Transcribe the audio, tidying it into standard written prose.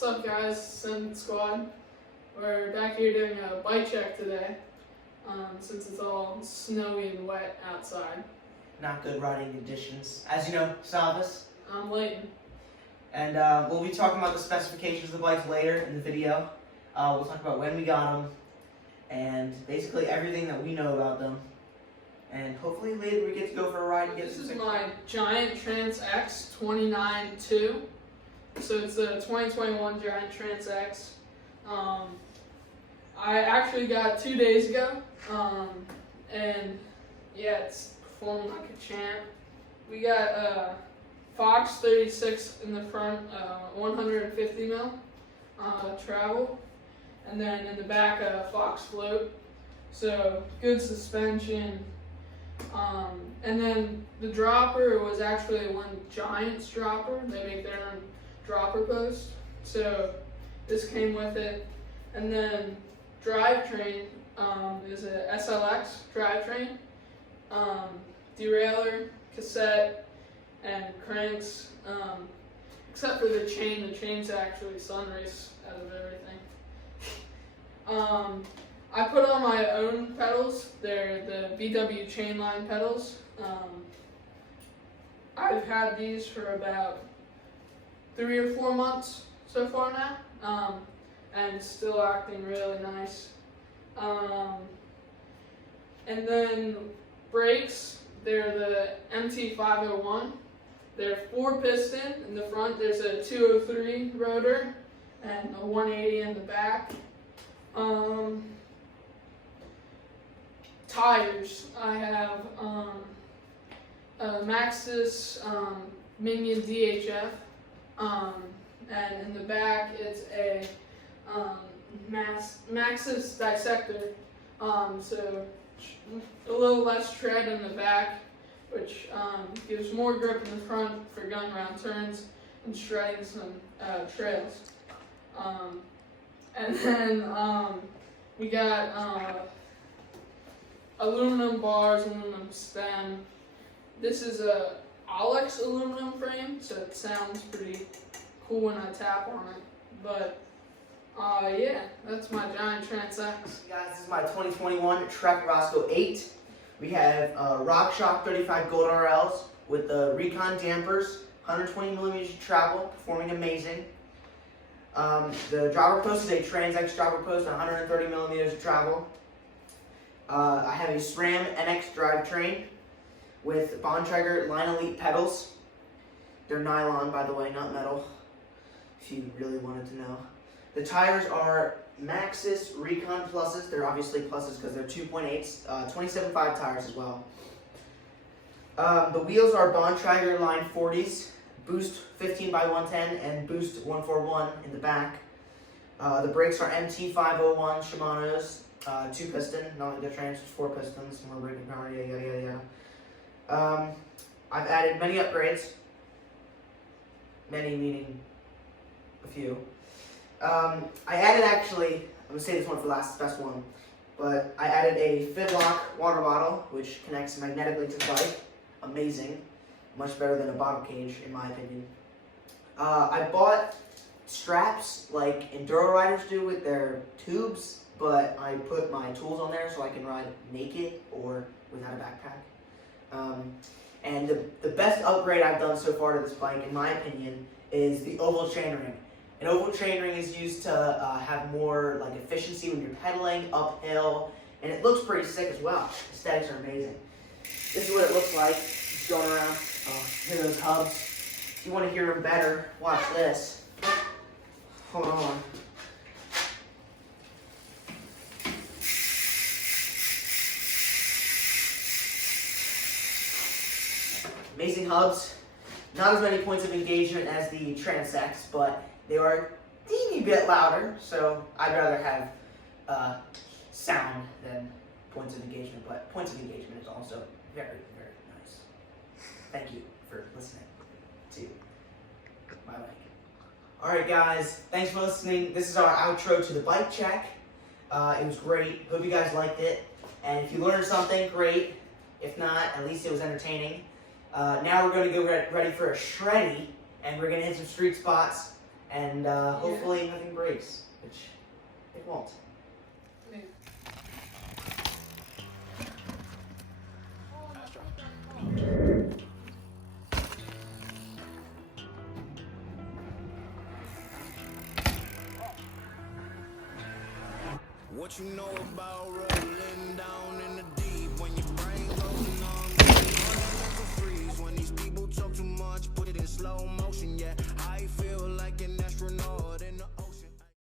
What's up, guys? Sin Squad. We're back here doing a bike check today, since it's all snowy and wet outside. Not good riding conditions. As you know, Savas. I'm Leighton. And we'll be talking about the specifications of the bikes later in the video. We'll talk about when we got them, and basically everything that we know about them. And hopefully later we get to go for a ride and get This is my Giant Trance X 29.2. So it's a 2021 Giant Trance X. I actually got 2 days ago, and yeah, it's performing like a champ. We got Fox 36 in the front, 150 mil travel, and then in the back Fox float. So good suspension. And then the dropper was actually one Giant's dropper. They make their own dropper post. So this came with it. And then drivetrain is a SLX drivetrain. Derailleur, cassette, and cranks. Except for the chain. The chain's actually sunrace out of everything. I put on my own pedals. They're the VW chainline pedals. I've had these for about 3 or 4 months so far now, and still acting really nice. And then brakes, they're the MT501. They're 4-piston in the front. There's a 203 rotor and a 180 in the back. Tires, I have Maxxis Minion DHF, and in the back it's a Maxxis Dissector, so a little less tread in the back, which gives more grip in the front for going around turns and shredding some trails. And then we got aluminum bars, aluminum stem. This is a Alex aluminum frame, so it sounds pretty cool when I tap on it. But yeah, that's my Giant Trance X. Guys, this is my 2021 Trek Roscoe 8. We have RockShox 35 Gold RLs with the Recon dampers, 120 millimeters of travel, performing amazing. The dropper post is a Trans X dropper post, 130 millimeters of travel. I have a SRAM NX drivetrain with Bontrager Line Elite pedals. They're nylon, by the way, not metal, if you really wanted to know. The tires are Maxxis Recon Pluses. They're obviously pluses because they're 2.8s, 27.5 tires as well. The wheels are Bontrager Line 40s, Boost 15x110 and Boost 141 in the back. The brakes are MT501 Shimano's, 2-piston, not like the Trans, 4 pistons, more braking power, yada yada yada. I've added many upgrades, many meaning a few. I added actually, I'm going to say this one for last, it's the best one, but I added a Fidlock water bottle, which connects magnetically to the bike. Amazing. Much better than a bottle cage, in my opinion. I bought straps like enduro riders do with their tubes, but I put my tools on there so I can ride naked or without a backpack. And the best upgrade I've done so far to this bike, in my opinion, is the oval chainring. An oval chainring is used to have more like efficiency when you're pedaling uphill, and it looks pretty sick as well. The aesthetics are amazing. This is what it looks like. Just going around. Hear those hubs. If you want to hear them better, watch this. Hold on. Amazing hubs. Not as many points of engagement as the Trance X, but they are a teeny bit louder, so I'd rather have sound than points of engagement, but points of engagement is also very, very nice. Thank you for listening to my bike. Alright guys, thanks for listening. This is our outro to the bike check. It was great. Hope you guys liked it. And if you learned something, great. If not, at least it was entertaining. Now we're going to go ready for a shreddy, and we're going to hit some street spots and hopefully nothing breaks, which it won't. Yeah. What you know about rolling down in the deep when your brain goes numb?